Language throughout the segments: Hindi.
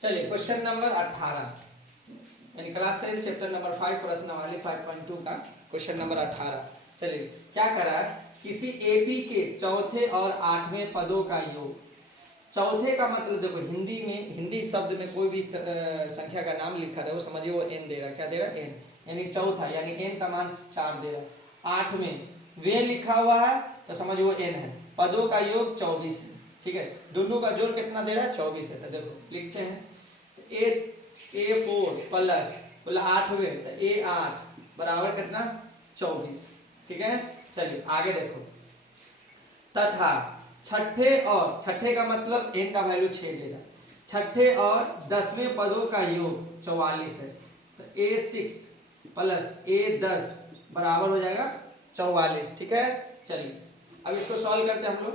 चलिए क्वेश्चन नंबर 18 यानी क्लास 10 चैप्टर नंबर 5 प्रश्नावली 5.2 का क्वेश्चन नंबर 18। चलिए क्या करा, किसी एपी के चौथे और आठवें पदों का योग। चौथे का मतलब देखो हिंदी में, हिंदी शब्द में कोई भी संख्या का नाम लिखा रहा है वो समझिए वो एन दे रहा, क्या दे रहा एन, यानी चौथा यानी एन का मान 4 दे रहा। आठवें वे लिखा हुआ है तो समझ वो एन है। पदों का योग 24 है, ठीक है। दोनों का जोड़ कितना दे रहा है 24 है। तो देखो लिखते हैं A4 प्लस बोला आठवें तो A8 बराबर कितना 24, ठीक है। चलिए आगे देखो, तथा छठे और, छठे का मतलब n का वैल्यू 6 देगा, छठे और 10वें पदों का योग 44 है। तो A6 प्लस A10 बराबर हो जाएगा 44, ठीक है। चलिए अब इसको सॉल्व करते हैं हम लोग।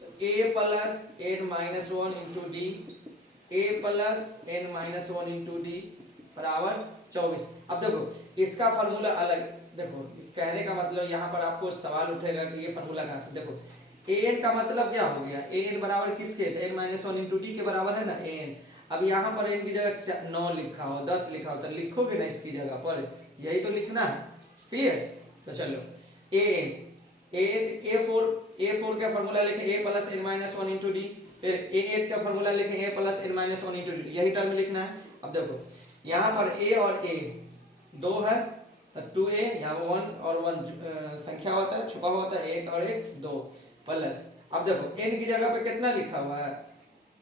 तो A plus n minus 1 into D, A plus n minus 1 into D बराबर 24। अब देखो इसका फार्मूला अलग, देखो इस कहने का मतलब यहाँ पर आपको सवाल उठेगा कि ये फार्मूला कहाँ से। देखो an का मतलब क्या हो गया, an बराबर किसके, n माइनस 1 इंटू डी के बराबर है ना an। अब यहाँ पर n की जगह 9 लिखा हो, 10 लिखा हो, तो लिखोगे ना इसकी जगह पर, यही तो लिखना है, क्लियर। तो चलो A4 का फार्मूला लिखें a plus n minus 1 into D, फिर A8 का फार्मूला लिखें a plus n minus 1 into D, यही टर्म लिखना है। अब देखो यहाँ पर a और a 2 है तो 2a, यहाँ पर 1 और 1 संख्या होता है, छुपा हुआ होता है, 1 और 1 2 प्लस। अब देखो n की जगह पे कितना लिखा हुआ है,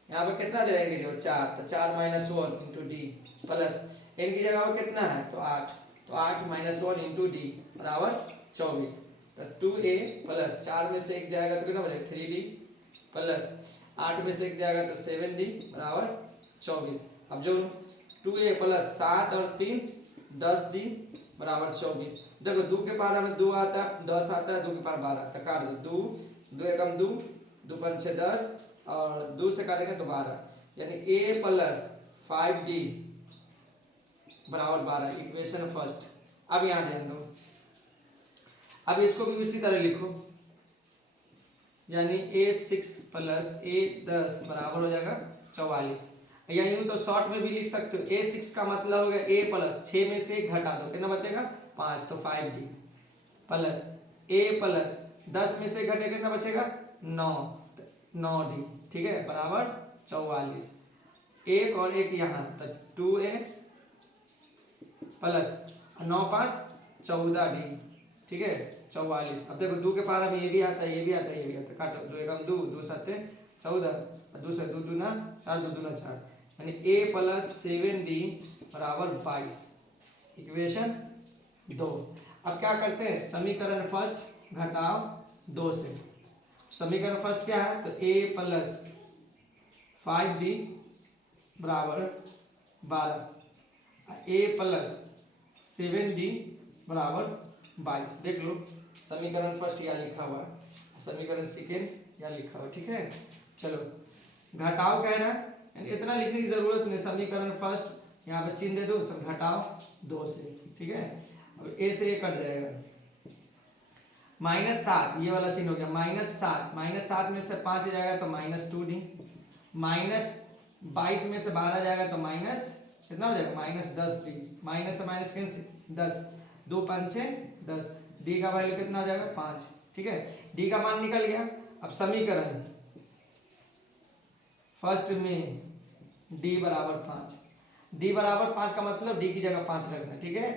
यहाँ पे कितना दे रहा है n की जगह 4, तो 4 minus 1 into D plus n की जगह पे कितना है तो 8, तो 8 माइनस 1 इंटू डी बराबर 24। तो 2a प्लस 4 में से 1 जाएगा तो कितना बचेगा 3d प्लस 8 में से 1 जाएगा तो 7d बराबर 24। अब जो 2a प्लस 7 और 3 10d बराबर 24। देखो 2 के पारा में 2 आता है, 10 आता है, 2 के पार 12 आता है, काट दो 2 एकम 2, 2 पंच 10 और 2 से काटेंगे तो 12, यानी a प्लस 5d बराबर 12, इक्वेशन फर्स्ट। अब यहाँ ध्यान दो, अब इसको भी उसी तरह लिखो, यानी A6 प्लस A10 बराबर हो जाएगा 44, या यूं तो शॉर्ट में भी लिख सकते हो। A6 का मतलब हो गया a प्लस 6 में से 1 घटा दो, कितना बचेगा 5, तो 5d प्लस a प्लस 10 में से घटे कितना बचेगा 9, 9d, ठीक है, बराबर 44। एक और एक यहाँ तो 2a प्लस 9 5 14d, ठीक है 44। अब देखो 2 के पारा में ये भी आता है, ये भी आता है, ये भी आता है, काटो 2 एकम 2, 2 7 14, 2 से 2 दूना 4, 2 दूना 4, यानी a प्लस 7d बराबर 22, इक्वेशन 2। अब क्या करते हैं, समीकरण फर्स्ट घटाओ 2 से। समीकरण फर्स्ट क्या है तो a प्लस 5d बराबर 12, a प्लस 7d बराबर 22। देख लो समीकरण फर्स्ट यहाँ लिखा हुआ है, समीकरण सेकेंड यहाँ लिखा हुआ है, ठीक है। चलो घटाओ कह रहा है, यानी इतना लिखने की जरूरत नहीं, समीकरण फर्स्ट यहाँ पे चिन्ह दे दो, सब घटाओ 2 से, ठीक है। अब a से a कट जाएगा, -7 ये वाला चिन्ह हो गया, -7 में से 5 जाएगा तो -2d, -22 में से 12 जाएगा तो माइनस कितना हो जाएगा -10d, माइनस से माइनस कैंसिल 10, 2 5 10, डी का वैल्यू कितना हो जाएगा 5, ठीक है, डी का मान निकल गया। अब समीकरण फर्स्ट में डी बराबर 5, डी बराबर 5 का मतलब डी की जगह 5 रखना, ठीक है।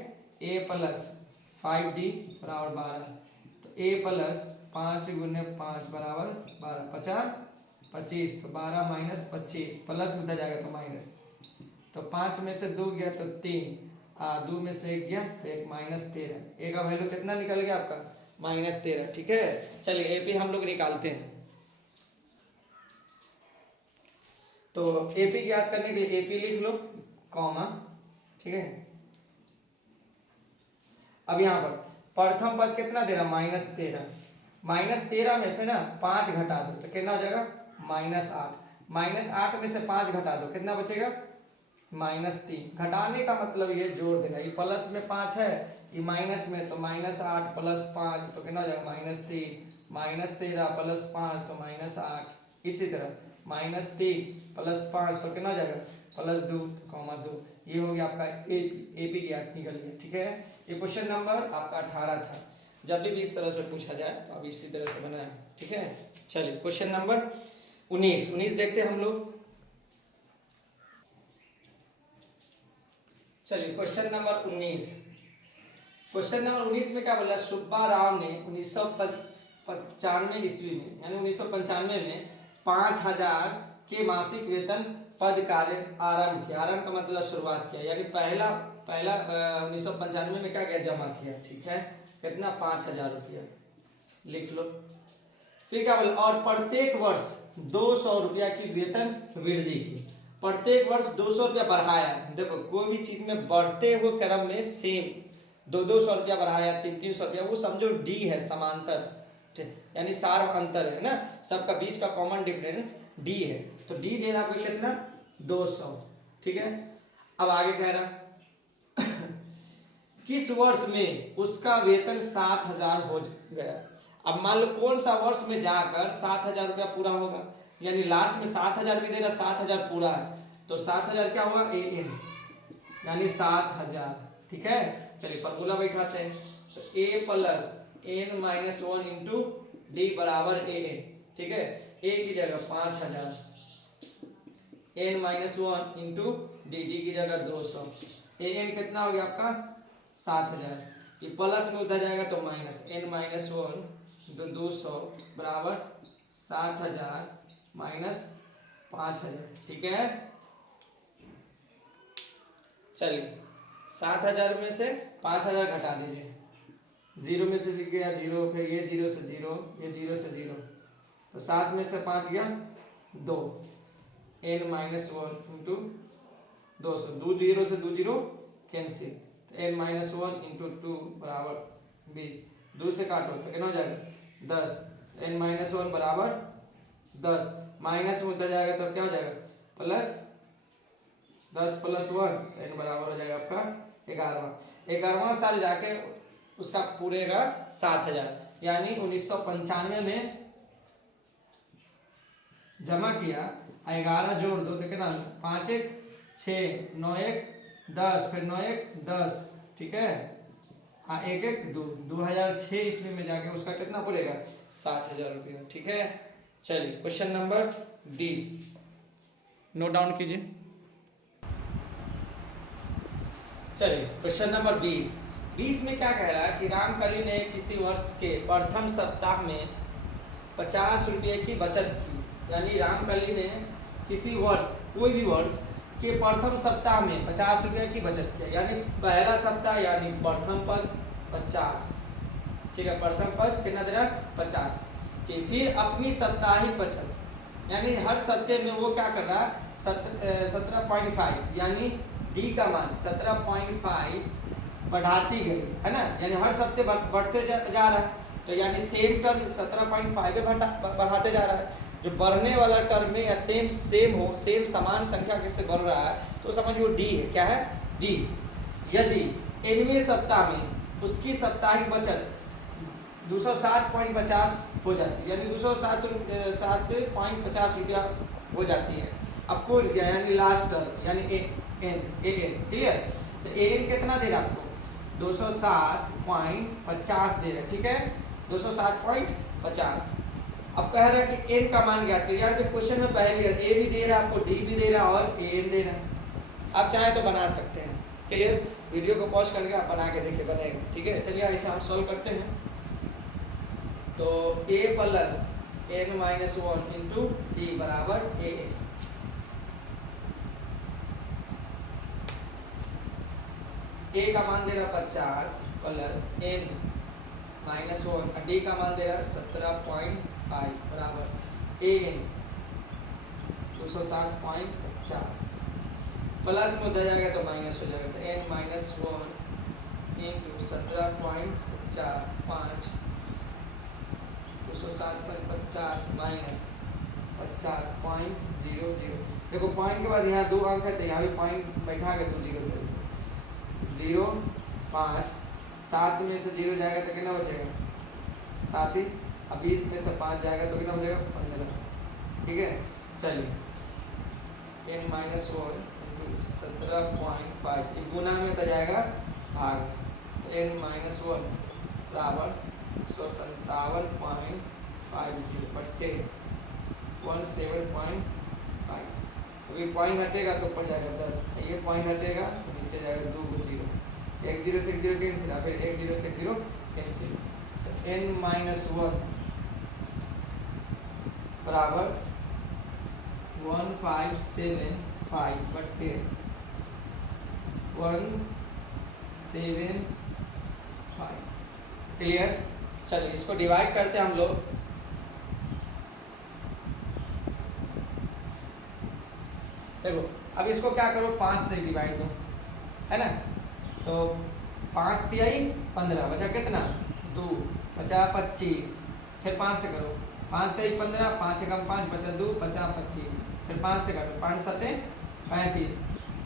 a प्लस 5d बराबर 12, तो a प्लस 5 गुने 5 बराबर 12, 50 25, तो 12 माइनस 25 प्लस में जाएगा तो माइनस, तो 5 में से 2 गया तो 3, 2 में से 1 गया तो 1 -13, a का वैल्यू कितना निकल गया आपका -13, ठीक है। चलिए एपी हम लोग निकालते हैं। तो एपी याद करने के लिए एपी लिख लो कॉमा, ठीक है। अब यहाँ पर प्रथम पद कितना दे रहा -13, -13 में से ना 5 घटा दो तो कितना हो जाएगा -8, -8 में से 5 घटा दो कितना बचेगा -3। घटाने का मतलब ये जोड़ देना, ये प्लस में 5 है, ये माइनस में, तो -8 प्लस 5 तो कितना हो जाएगा -3, -13 प्लस 5 तो -8, इसी तरह -3 प्लस 5 तो कितना हो जाएगा प्लस 2 कॉमा 2, ये हो गया आपका एपी गया निकल गया। ठीक है, ये क्वेश्चन नंबर आपका 18 था। जब भी इस तरह से पूछा जाए तो आप इसी तरह से बनाएं। ठीक है, चलिए क्वेश्चन नंबर 19 देखते हैं हम लोग। चलिए क्वेश्चन नंबर 19, क्वेश्चन नंबर 19 में क्या बोला, सुब्बा राव ने 1995 ईस्वी में यानी 1995 में 5000 के मासिक वेतन पद कार्य आरंभ किया। आरंभ का मतलब शुरुआत किया, यानी पहला 1995 में क्या किया, जमा किया। ठीक है, कितना, 5000 रुपया लिख लो। फिर क्या बोला, और प्रत्येक वर्ष 200 रुपया की वेतन वृद्धि की। प्रत्येक वर्ष 200 रुपया बढ़ाया। देखो कोई भी चीज में बढ़ते हुए क्रम में सेम 200 रुपया बढ़ाया, 300 रुपया, वो समझो डी है, समांतर, यानी सार अंतर है ना, सबका बीच का कॉमन डिफरेंस डी है। तो डी दे रहा आपको कितना, 200। ठीक है, अब आगे कह रहा किस वर्ष में उसका वेतन 7000 हो गया। अब मान लो कौन सा वर्ष में जाकर 7000 रुपया पूरा होगा, यानी लास्ट में 7000 भी दे रहा, 7000 पूरा है, तो 7000 क्या हुआ, ए एन, यानी 7000। ठीक है, चलिए फॉर्मूला बैठाते हैं। तो A plus N minus 1 into D बराबर ए एन। ठीक है, ए की जगह 5000, N minus 1 into D, D की जगह 200, ए एन कितना हो गया आपका 7000। ये प्लस में उधर जाएगा तो माइनस, एन माइनस 1 इंटू 200 बराबर 7000 माइनस 5000। ठीक है, चलिए 7000 में से 5000 घटा दीजिए, 0 में से लिख गया 0, फिर ये 0 से 0, ये 0 से 0, तो 7 में से 5 गया 2, एन माइनस 1 इंटू 200, 2 0 से 2 0 कैंसिल, तो एन माइनस 1 इंटू 2 बराबर 20, 2 से काटो तो कितना हो जाएगा 10, एन माइनस 1 बराबर 10, माइनस में उधर जाएगा तो क्या हो जाएगा प्लस 10 प्लस 1, एन बराबर हो जाएगा आपका 11वां साल जाके उसका पूरेगा 7000, यानी 1995 में जमा किया, 11 जोड़ दो तो कितना, 5 1 6, 9 1 10, फिर 9 1 10। ठीक है, हाँ 1 1 2, 2006 ईस्वी में जाके उसका कितना पड़ेगा 7000 रुपया। ठीक है, चलिए क्वेश्चन नंबर 20 नोट डाउन कीजिए। चलिए क्वेश्चन नंबर 20 में क्या कह रहा है कि रामकली ने किसी वर्ष के प्रथम सप्ताह में 50 रुपये की बचत की, यानी रामकली ने किसी वर्ष, कोई भी वर्ष के प्रथम सप्ताह में 50 रुपये की बचत किया, यानी पहला सप्ताह यानी प्रथम पद 50। ठीक है, प्रथम पद कितना दे रहा 50 कि फिर अपनी साप्ताहिक बचत, यानी हर सप्ताह में वो क्या कर रहा है 17.5, यानी डी का मान 17.5 बढ़ाती गई है ना, यानी हर सप्ताह बढ़ते जा रहा है, तो यानी सेम टर्म 17.5 बढ़ाते जा रहा है। जो बढ़ने वाला टर्म में या सेम समान संख्या किससे बढ़ रहा है तो समझिए डी है, क्या है डी। यदि 9वें सप्ताह में उसकी साप्ताहिक बचत 207.50 हो जाती है, यानी 207.50 रुपया हो जाती है। अब कौन सा, यानी लास्ट टर्म, यानी ए एन क्लियर। तो ए एन कितना दे रहा आपको 207.50 दे रहा है। ठीक है, 207.50। अब कह रहा है कि एन का मान ज्ञात करिए। यहाँ पे क्वेश्चन में पहले ए भी दे रहा है आपको, डी भी दे रहा है और ए एन दे रहा है। आप चाहे तो बना सकते हैं, क्लियर। वीडियो को पॉज करके आप बना के देखिए, बनेगा। ठीक है, चलिए ऐसे हम सॉल्व करते हैं। तो a plus N minus 1 into D बराबर ए एन। ए का मान दे रहा 50 प्लस एन माइनस 1, डी का मान दे रहा 17.5 बराबर ए एन 207.50, प्लस में उधर जाएगा तो माइनस हो जाएगा, तो एन माइनस 1 इंटू 17.5 207.50 माइनस 50.00। देखो पॉइंट के बाद यहाँ 2 अंक है तो यहाँ भी पॉइंट बैठा के 2 0 दे 0 5, 7 में से 0 जाएगा तो कितना बचेगा 7 ही, अब 20 में से 5 जाएगा तो कितना बचेगा 15। ठीक है, चलिए एन माइनस 1 17.5 ये गुना में तो जाएगा भाग में, तो n-1 बराबर 157.50 बट्टे 17.5। अभी पॉइंट हटेगा तो ऊपर जाएगा 10, ये पॉइंट हटेगा तो नीचे जाएगा 2 को 0, 1 0 से 1 0 कैंसिल, फिर 1 0 से 1 0 कैंसिल, तो n-1 बराबर 1575 बट्टे 175। क्लियर। चलिए इसको डिवाइड करते हैं हम लोग। देखो अब इसको क्या करो, 5 से डिवाइड दो, है ना, तो 5 तिहाई 15 बचा कितना 2 बचा 25, फिर 5 से करो, 5 तिहाई 15, 5 एकम 5 बचा 2 बचा 25, फिर 5 से काटो, 5 सते 35,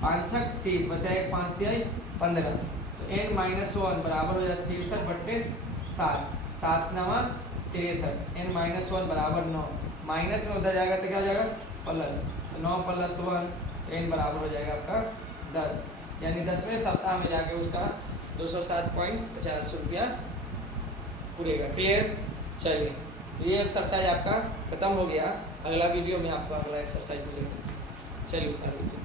5 छक 30 बचा 1 5 तिहाई 15, तो n-1 बराबर हो जाता 63 बट्टे 7, 7 9 63, n-1 बराबर 9, माइनस में उधर जाएगा तो क्या हो जाएगा प्लस, 9 + 1 तो n बराबर हो जाएगा आपका 10, यानी 10वें सप्ताह में जाके उसका 207.50 रुपया पूरेगा। क्लियर। चलिए ये एक्सरसाइज आपका खत्म हो गया, अगला वीडियो में आपको अगला एक्सरसाइज मिलेगा। चलिए उतार लीजिए।